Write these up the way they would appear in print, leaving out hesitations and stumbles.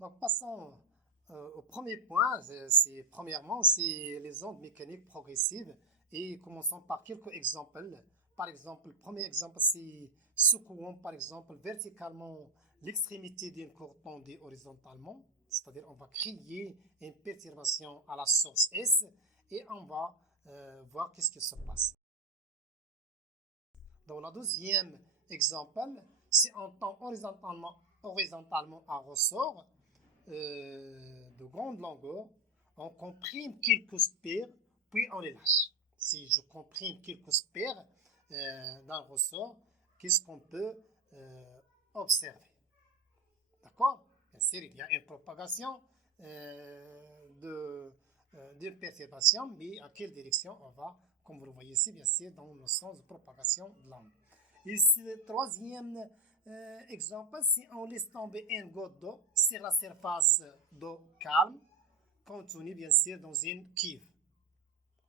Donc, passons au premier point. Premièrement, c'est les ondes mécaniques progressives. Et commençons par quelques exemples. Par exemple, le premier exemple, c'est secouant, par exemple, verticalement l'extrémité d'une courbe tendue horizontalement. C'est-à-dire, on va créer une perturbation à la source S et on va voir qu'est-ce qui se passe. Dans le deuxième exemple, si on tend horizontalement un ressort de grande longueur, on comprime quelques spires, puis on les lâche. Si je comprime quelques spires d'un ressort, qu'est-ce qu'on peut observer? D'accord? Bien sûr, il y a une propagation d'une perturbation, mais à quelle direction on va, comme vous le voyez ici, bien sûr, dans le sens de propagation de l'onde. Ici, le troisième exemple, si on laisse tomber une goutte d'eau sur la surface d'eau calme, contenue bien sûr dans une cuve.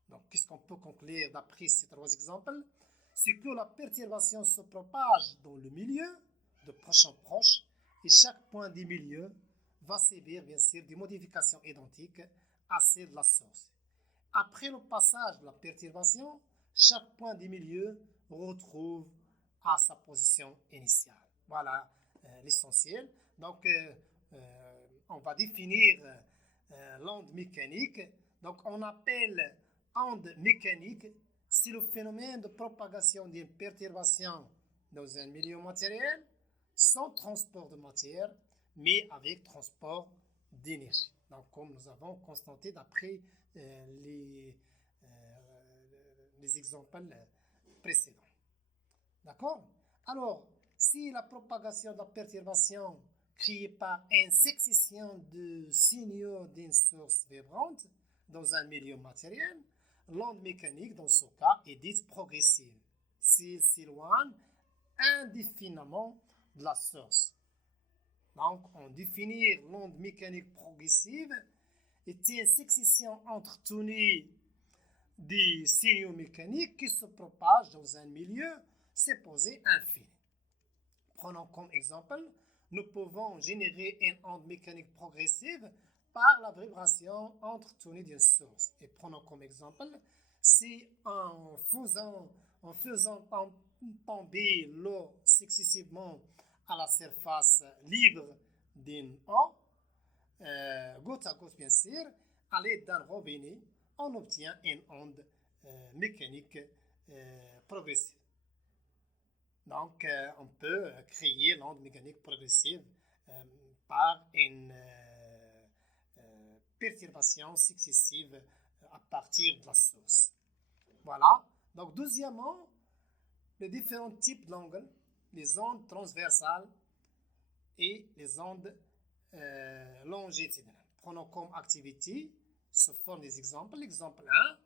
Donc, qu'est-ce qu'on peut conclure d'après ces trois exemples? C'est que la perturbation se propage dans le milieu, de proche en proche, et chaque point du milieu va subir bien sûr des modifications identiques à celles de la source. Après le passage de la perturbation, chaque point du milieu retrouve à sa position initiale. Voilà l'essentiel. Donc, on va définir l'onde mécanique. Donc, on appelle onde mécanique, c'est le phénomène de propagation d'une perturbation dans un milieu matériel sans transport de matière, mais avec transport d'énergie. Donc, comme nous avons constaté d'après les, les exemples précédents. D'accord? Alors, si la propagation de la perturbation créée par une succession de signaux d'une source vibrante dans un milieu matériel, l'onde mécanique, dans ce cas, est dite progressive. S'il s'éloigne indéfiniment de la source. Donc, on définit l'onde mécanique progressive est une succession entretenue des signaux mécaniques qui se propagent dans un milieu supposé infini. Prenons comme exemple, nous pouvons générer une onde mécanique progressive par la vibration entretenue d'une source. Et prenons comme exemple, si en faisant tomber l'eau successivement à la surface libre d'une eau, goutte à goutte bien sûr, à l'aide d'un robinet, on obtient une onde mécanique progressive. Donc, on peut créer l'onde mécanique progressive par une perturbation successive à partir de la source. Voilà. Donc, deuxièmement, les différents types d'angles, les ondes transversales et les ondes longitudinales. Prenons comme activité sous forme des exemples. L'exemple 1,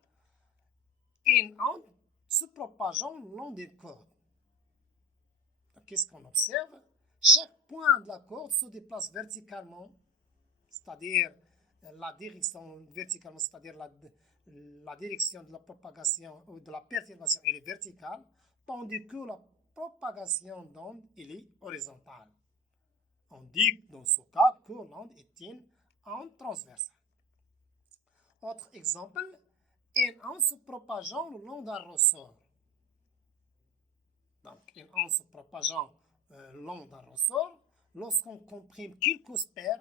une onde se propageant le long d'une corde. Qu'est-ce qu'on observe? Chaque point de la corde se déplace verticalement, c'est-à-dire la direction verticalement, c'est-à-dire la direction de la propagation ou de la perturbation, elle est verticale, tandis que la propagation d'onde, elle est horizontale. On dit dans ce cas que l'onde est une onde transversale. Autre exemple, une onde se propageant le long d'un ressort. Donc, une onde se propageant le long d'un ressort, lorsqu'on comprime quelques spères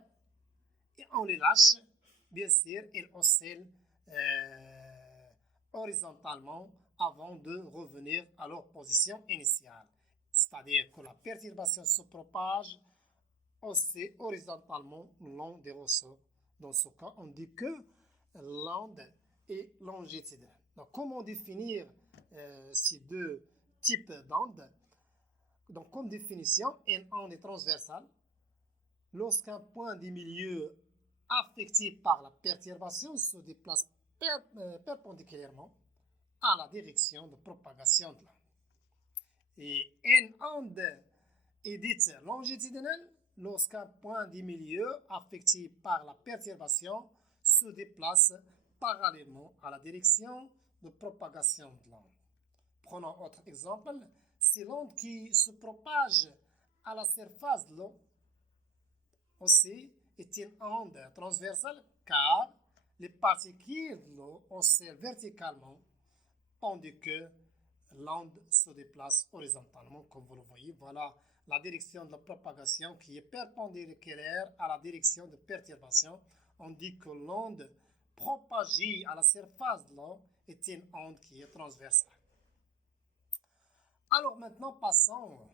et on les lâche, bien sûr, elles oscillent horizontalement avant de revenir à leur position initiale. C'est-à-dire que la perturbation se propage aussi horizontalement le long des ressorts. Dans ce cas, on dit que l'onde est longitudinale. Donc, comment définir ces deux types d'ondes? Donc, comme définition, une onde est transversale lorsqu'un point du milieu affecté par la perturbation se déplace perpendiculairement à la direction de propagation de l'onde. Et une onde est dite longitudinale lorsqu'un point du milieu affecté par la perturbation se déplace parallèlement à la direction de propagation de l'onde. Prenons autre exemple. C'est l'onde qui se propage à la surface de l'eau. Aussi, est une onde transversale car les particules oscillent verticalement tandis que l'onde se déplace horizontalement, comme vous le voyez. Voilà la direction de la propagation qui est perpendiculaire à la direction de perturbation. On dit que l'onde propagée à la surface de l'eau est une onde qui est transversale. Alors maintenant, passons au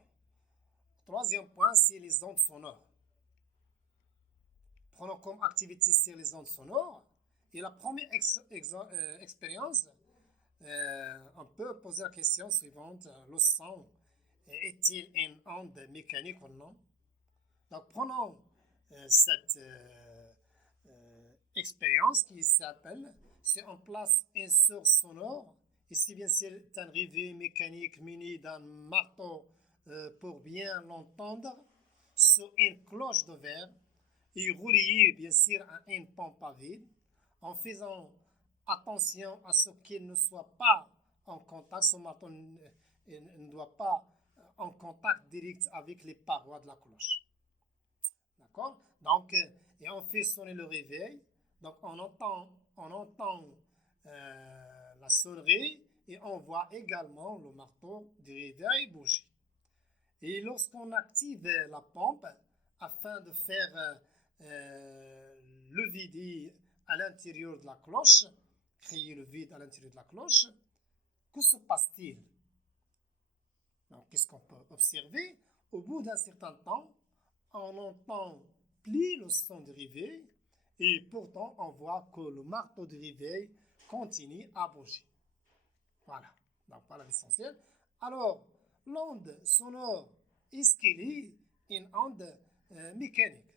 troisième point, c'est les ondes sonores. Prenons comme activité sur les ondes sonores. Et la première expérience, on peut poser la question suivante. Le son est-il une onde mécanique ou non? Donc prenons cette expérience qui s'appelle, si on place une source sonore, ici bien sûr un réveil mécanique muni d'un marteau pour bien l'entendre, sur une cloche de verre et relié bien sûr à une pompe à vide, en faisant attention à ce qu'il ne soit pas en contact, ce marteau ne doit pas en contact direct avec les parois de la cloche. D'accord? Donc, et on fait sonner le réveil. Donc, on entend la sonnerie et on voit également le marteau du réveil bouger. Et lorsqu'on active la pompe afin de faire le vide à l'intérieur de la cloche, créer le vide à l'intérieur de la cloche, que se passe-t-il? Donc, qu'est-ce qu'on peut observer? Au bout d'un certain temps, on entend plus le son du réveil et pourtant on voit que le marteau du réveil continue à bouger. Voilà, donc voilà l'essentiel. Alors, l'onde sonore, est-ce qu'elle est une onde mécanique?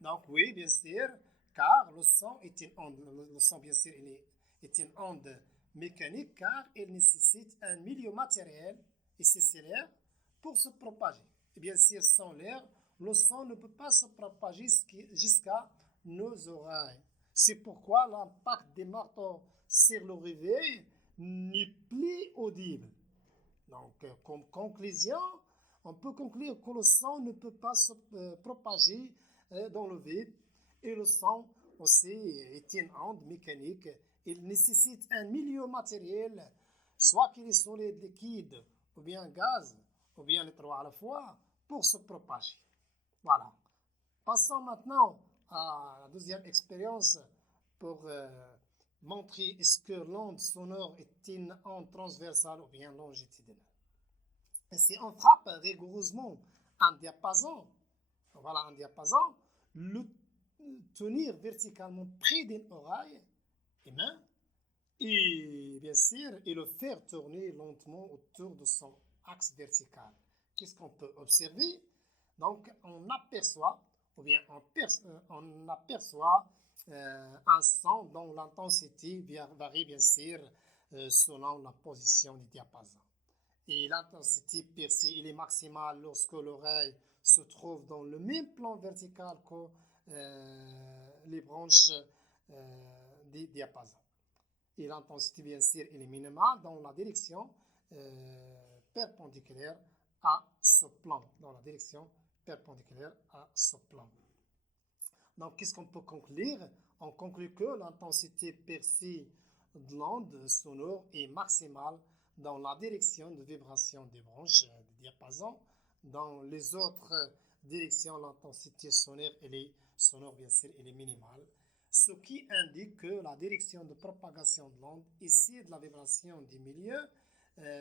Donc oui, bien sûr, car le son est une onde, bien sûr, est une onde mécanique car il nécessite un milieu matériel et stellaire pour se propager. Et bien sûr, sans l'air, le son ne peut pas se propager jusqu'à nos oreilles. C'est pourquoi l'impact des marteaux sur le réveil n'est plus audible. Donc, comme conclusion, on peut conclure que le son ne peut pas se propager dans le vide et le son aussi est une onde mécanique. Il nécessite un milieu matériel, soit qu'il est solide, liquide, ou bien gaz, ou bien les trois à la fois, pour se propager. Voilà. Passons maintenant à la deuxième expérience pour montrer est-ce que l'onde sonore est une onde transversale ou bien longitudinale. Et si on frappe rigoureusement un diapason, voilà un diapason, le tenir verticalement près d'une oreille, et bien sûr, et le faire tourner lentement autour de son axe vertical. Qu'est-ce qu'on peut observer? Donc, on aperçoit un son dont l'intensité varie bien sûr selon la position du diapason. Et l'intensité perçue est maximale lorsque l'oreille se trouve dans le même plan vertical que les branches du diapason. Et l'intensité, bien sûr, est minimale dans la direction perpendiculaire à ce plan. Donc, qu'est-ce qu'on peut conclure? On conclut que l'intensité perçue de l'onde sonore est maximale dans la direction de vibration des branches du diapason. Dans les autres directions, l'intensité sonore, bien sûr, elle est minimale. Ce qui indique que la direction de propagation de l'onde ici de la vibration du milieu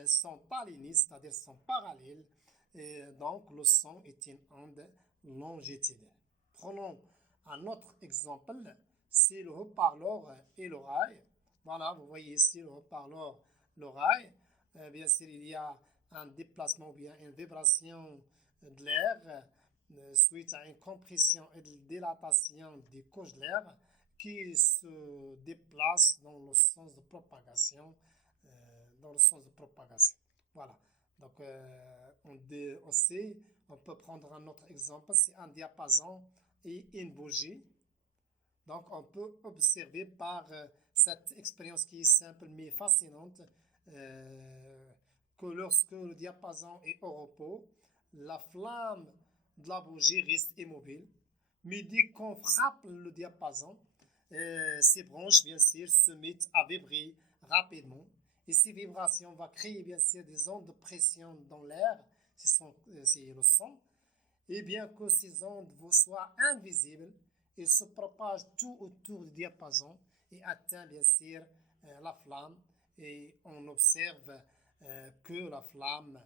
sont alignées, c'est-à-dire sont parallèles. Et donc, le son est une onde longitudinale. Prenons un autre exemple, c'est le haut-parleur et l'oreille. Voilà, vous voyez ici le haut-parleur, l'oreille. Bien sûr, il y a un déplacement ou bien une vibration de l'air suite à une compression et de dilatation des couches de l'air qui se déplace dans le sens de propagation. Voilà. Donc, on peut prendre un autre exemple, c'est un diapason et une bougie. Donc, on peut observer par cette expérience qui est simple mais fascinante que lorsque le diapason est au repos, la flamme de la bougie reste immobile. Mais dès qu'on frappe le diapason, ces branches, bien sûr, se mettent à vibrer rapidement. Et ces vibrations vont créer, bien sûr, des ondes de pression dans l'air, c'est le son. Et bien que ces ondes soient invisibles, elles se propagent tout autour du diapason et atteignent, bien sûr, la flamme. Et on observe que la flamme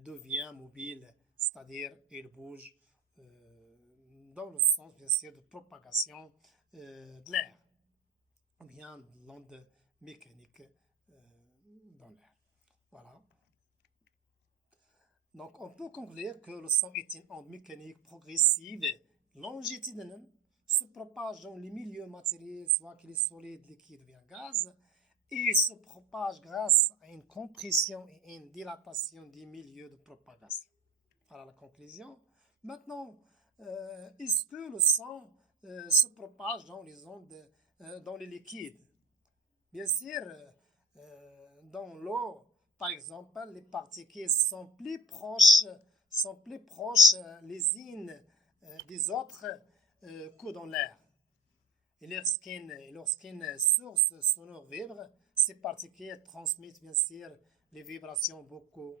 devient mobile, c'est-à-dire elle bouge euh, dans le sens, bien sûr, de propagation de l'air, ou bien de l'onde mécanique dans l'air. Voilà. Donc, on peut conclure que le son est une onde mécanique progressive, longitudinale, se propage dans les milieux matériels, soit qu'il est solide, liquide ou bien gaz, et se propage grâce à une compression et une dilatation des milieux de propagation. Voilà la conclusion. Maintenant, est-ce que le son se propage dans les ondes, dans les liquides? Bien sûr, dans l'eau, par exemple, les particules sont plus proches les unes des autres que dans l'air. Et lorsqu'une source sonore vibre, ces particules transmettent bien sûr les vibrations beaucoup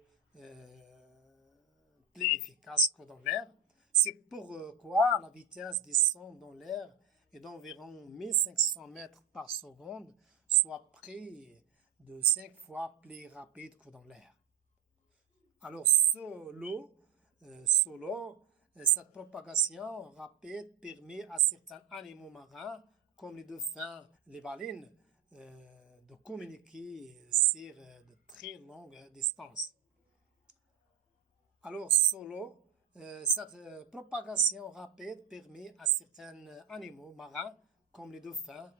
plus efficaces que dans l'air. C'est pourquoi la vitesse des sons dans l'air est d'environ 1500 mètres par seconde, soit près de 5 fois plus rapide que dans l'air. Alors, cette propagation rapide permet à certains animaux marins, comme les dauphins, les baleines, de communiquer sur de très longues distances. Alors, cette propagation rapide permet à certains animaux marins, comme les dauphins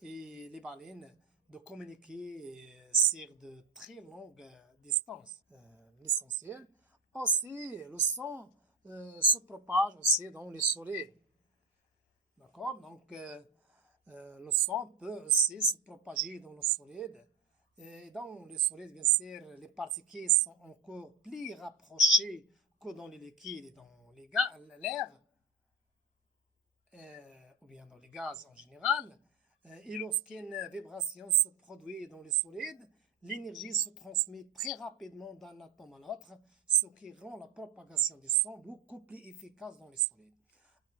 et les baleines, de communiquer sur de très longues distances. L'essentiel. Aussi, le son se propage aussi dans les solides. D'accord? Donc, le son peut aussi se propager dans le solide. Et dans les solides, bien sûr, les particules sont encore plus rapprochées que dans les liquides et dans l'air, ou bien dans les gaz en général. Et lorsqu'une vibration se produit dans les solides, l'énergie se transmet très rapidement d'un atome à l'autre, ce qui rend la propagation des sons beaucoup plus efficace dans les solides.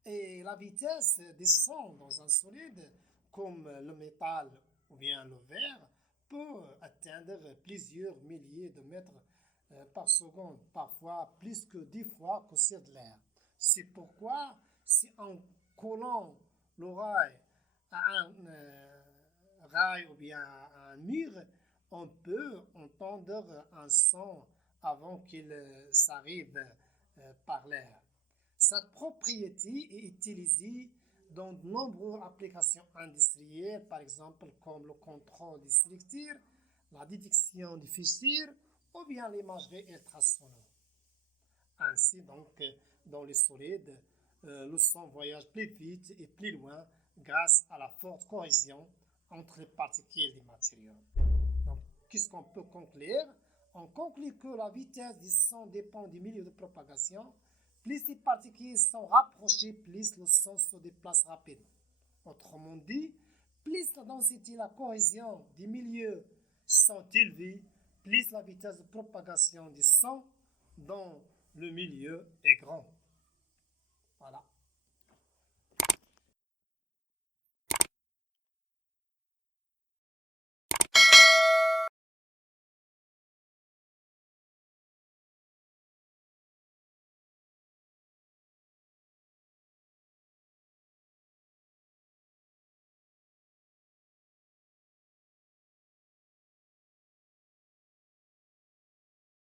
Et la vitesse des sons dans un solide, comme le métal ou bien le verre, peut atteindre plusieurs milliers de mètres par seconde, parfois plus que 10 fois que celle de l'air. C'est pourquoi, si en collant l'oreille à un rail ou bien à un mur, on peut entendre un son avant qu'il s'arrive par l'air. Cette propriété est utilisée dans de nombreuses applications industrielles, par exemple comme le contrôle des structures, la détection des fissures ou bien l'imagerie ultrasonore. Ainsi, donc, dans les solides, le son voyage plus vite et plus loin grâce à la forte cohésion entre les particules des matériaux. Donc, qu'est-ce qu'on peut conclure? On conclut que la vitesse du son dépend du milieu de propagation. Plus les particules sont rapprochées, plus le son se déplace rapidement. Autrement dit, plus la densité et la cohésion des milieux sont élevées, plus la vitesse de propagation du son dans le milieu est grande. Voilà.